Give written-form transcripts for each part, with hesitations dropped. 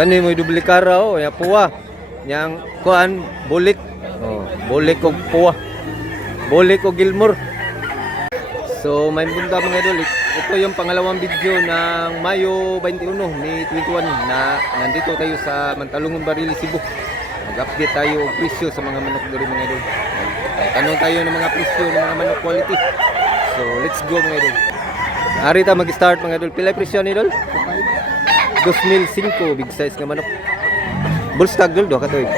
Kani mo dublikara o, ya puwa. Yang kuan bulik. Oh, bulik og puwa. Bulik og Gilmore. So, may bunda mga idol. Ito yung pangalawang video ng Mayo 21, May 21 na nandito tayo sa Mantalungon Barili, Cebu. Mag-update tayo og presyo sa mga manok diri mga idol. Tanong tayo ng mga presyo ng mga manok quality. So, let's go mga idol. Ari ta mag-start mga idol. Pila presyo ni idol? 2005 big size nga manok. Bullstag idol, duha ka to.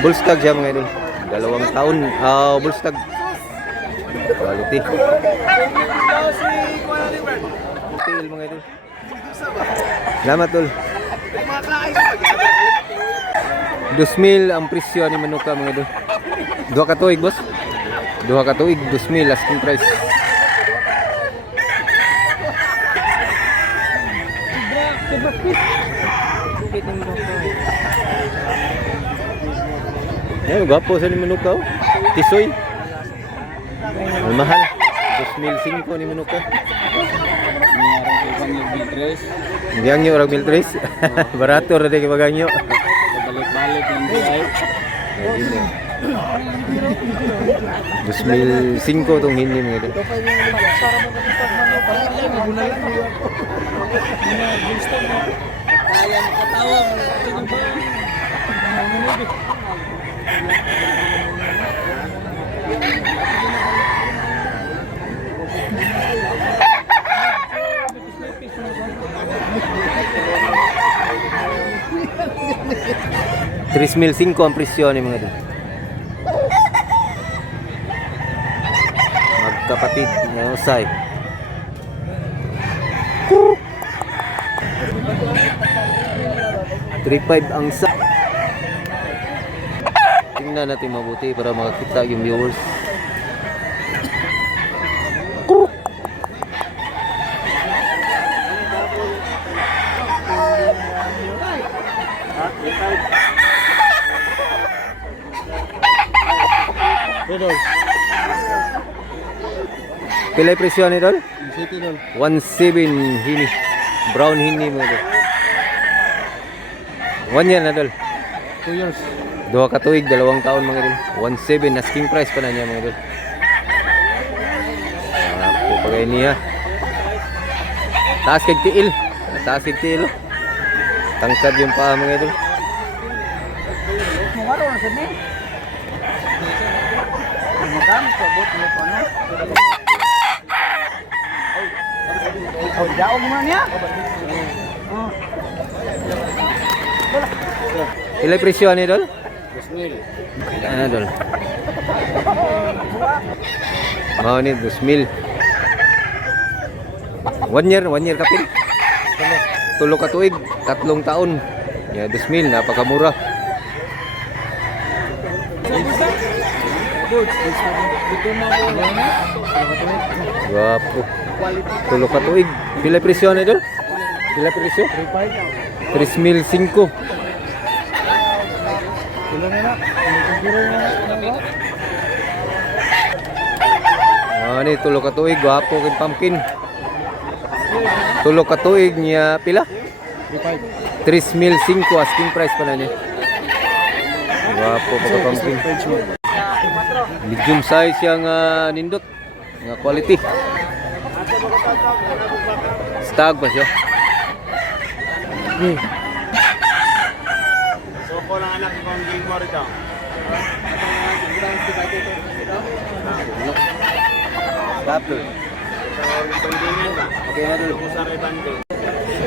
Bullstag siya mga idol. 2 taon. Bullstag. Quality. Tail mga idol. Salamat tol. 2,000 ang presyo ni manuka mga idol. Duha ka tuig boss. Duha ka tuig 2,000 asking price. Ayan, gwapo sa ni manuka oh. Tisoy. Ang mahal. 2,005 ni manuka. Hindi ang nyo orang miltres. Barato rin kayo bagang nyo. Balik-balik ng DI. 2,005 itong hindi mga ito. Kaya makatawa mo. 3,005 ang presyo ni mga ito. Magkapatid na usay. $3,500 ang sa. Tingnan natin mabuti para makakita yung viewers. Pilay presyo ni Dol? 1,700 hini. Brown hini mo Dol. 1 year na Dol. 2 years. Duha ka tuig, 2 taon mga Dol. 1,700 asking price pa na niya mga Dol. Ako pagay niya. Taas kag tiil. Taas kag tiil. Tangkad yung paa mga Dol. Mungaro na sa ni. Magam sa bot mo pa na. Oh, daog mo niya. Ilay presyo ni Dol? 2,000. Ano Dol? Mao ni 2,000. 1 year kapin. Tulo ka tuig, 3 taon. Ya 2,000 napakamura. Guwapo. Tulo ka tuig. Pila presyo ni Dol? Pila presyo? 3,005. Ni tulo ka tuig, guwapo kay pumpkin. Tulo ka tuig niya pila? 3,005 asking price pa na niya. Guwapo pa ka pumpkin. Medium size yang nindot nga quality. Stag ba siya? So ko lang anak ko ang Gilmore ito. Tapos. Okay na dito sa rebande.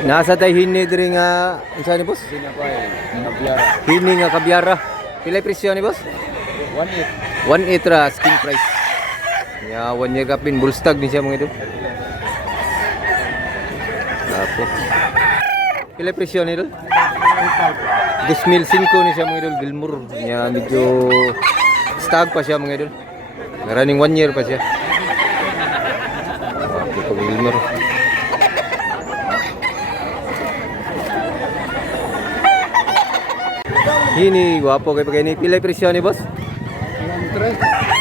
Nasa tayo hini diri nga unsa ni boss? Kabyara. Hini nga kabyara. Pila presyo ni boss? 1,800. 1,800 ra asking price. Ya 1 year kapin bullstag ni siya mga ito. Tapos. Pila presyo ni Dol? 2,005 ni siya mga idol. Gilmore. Ya medyo stag pa siya mga idol. Running 1 year pa siya. Ito pag Gilmore. Hini, guwapo kay pagay ni. Pila presyo ni boss?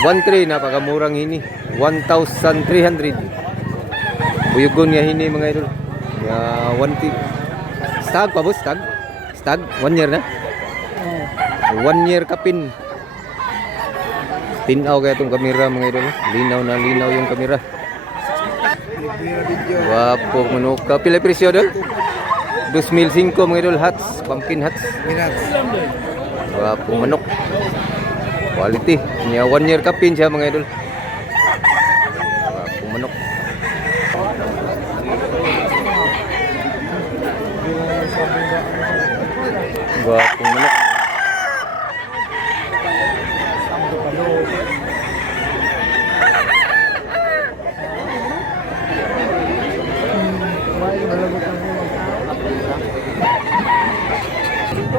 1,300 napakamurang hini. 1,300. Buyugon nga hini mga idol. Ya 1,000. Stag pa boss, stag. Stag, 1 year na. 1 year kapin. Tinaw kaya itong kamera mga idol. Linaw na linaw yung kamera. Wapo manok ka. Pila presyo idol? 2005 mga idol. Hats, pumpkin hats. Wapo manok. Quality. Niya 1 year kapin siya mga idol. Wapo manok. Wapo manok.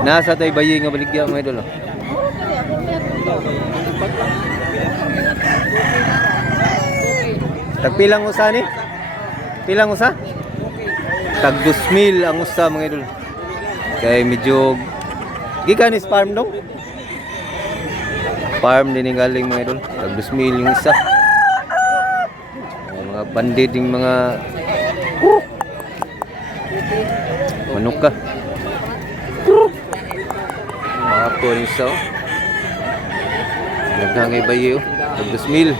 Nasa tayo bayi nga baligya mga idol. Tagpilang usa ni? Pilang usa? Tag 2,000 ang usa mga idol. Kay medyo giganis farm dong. Farm din yung galing mga idol. Tag 2,000 yung isa. Mga bandid yung mga manok ka. Ako rin isa. Naghangay bayi oh. Tag 2,000.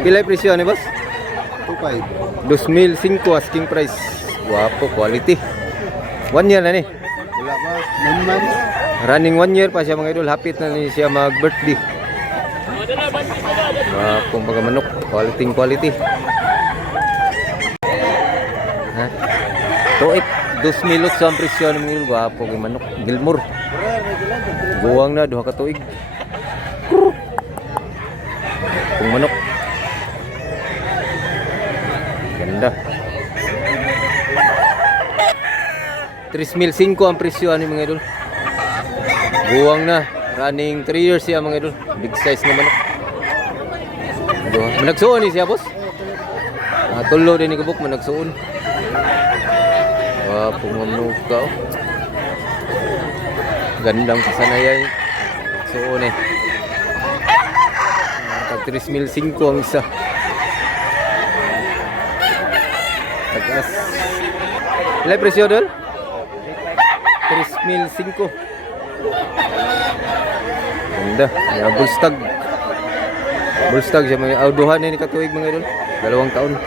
Pilay presyo ni boss? 2.5. 2,005 asking price. Wapo, quality. 1 year na ni. Wala pa. 9 months. Running 1 year pa siya mga idol. Hapit na ni siya mag-birthday. Wapo mga manok. Quality. Ha? Tuip. 2,008 ang presyo ni mga idol. Wapo mga manok. Gilmore. Buwang na. 2 ka tuig. Kung manok. Ganda. 3,005 ang presyo ni mga idol. Buwang na. Running 3 years siya mga idol. Big size na manok. Managsuon ni siya boss. Tulo din ni kabuk managsuon. Pumanok ka. Gandang kasanayan. Suon eh. Tag 3,005 ang isa. Tagas. Ilay presyo dol? 3,005. Ganda. Bullstag. Bullstag siya mga auduhan ni katuig mga idol. 2 taon.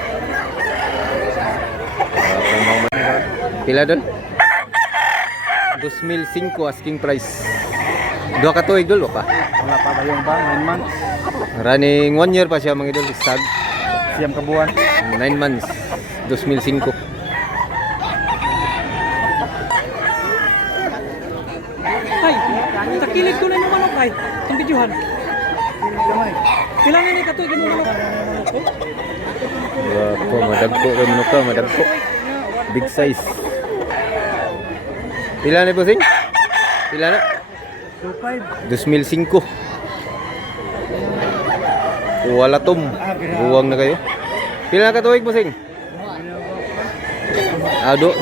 Pila dol? 2,005 asking price. 2 katuig dol pa. Wala pa ba yung ba? 9 months. Running 1 year pa siya mga idol. Stag. Siyam kabuan. 9 months. 2,005. Ay, takilid ko na yung manok ay. Ang videohan. Kailangan ni katoy ganun manok. Wapo, madagpo kay manok ka, madagpo. Big size. Pila na bossing? Pila na? 2,005. Wala tom. Buwang na kayo. Pila na katuig bossing?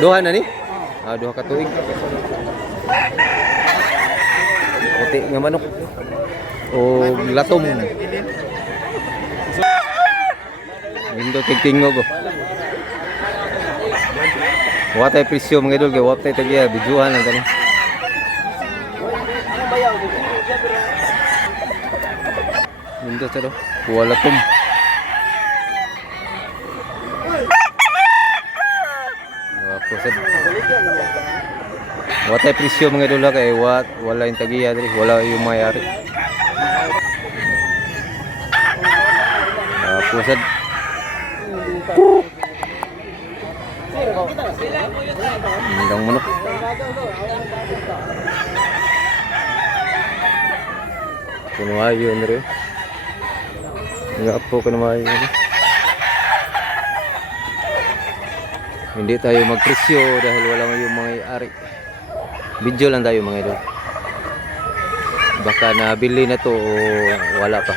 Duha na ni? Duha katuig. Puti nga manok. O latom. Windo tingtingog ko. Watay presyo mga idol kay watay tagiya bijuhan lang tani. Windo sa do. Wala tom. Pusad. Watay presyo mga idol kay wala yung tagiya diri, wala yung mayari. Pusad. Indang manok. Kunuayo na rin. Nga po kunuayo na rin. Hindi tayo magpresyo dahil wala yung mga ari. Video lang tayo mga idol. Baka nabili na to o wala pa.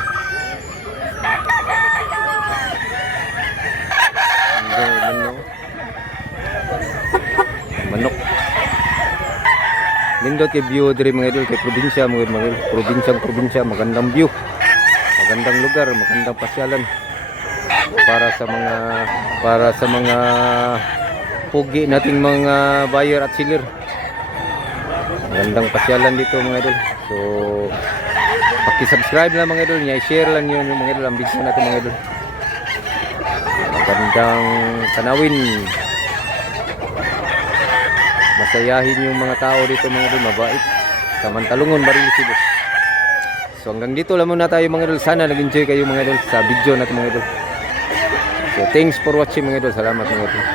Manok. Lindot kay view diri mga idol kay probinsya mga idol. Probinsya magandang view. magandang lugar, magandang pasyalan para sa mga pugi nating mga buyer at seller. Magandang pasyalan dito mga idol. So paki-subscribe lang mga idol, i-share lang yun yung mga idol ang video natin mga idol. Magandang tanawin. Masayahin yung mga tao dito mga idol, mabait. Samantalungon Marilisibo. So hanggang dito lang muna tayo mga idol. Sana nag-enjoy kayo mga idol sa video natin mga idol. So thanks for watching mga idol. Salamat mga idol.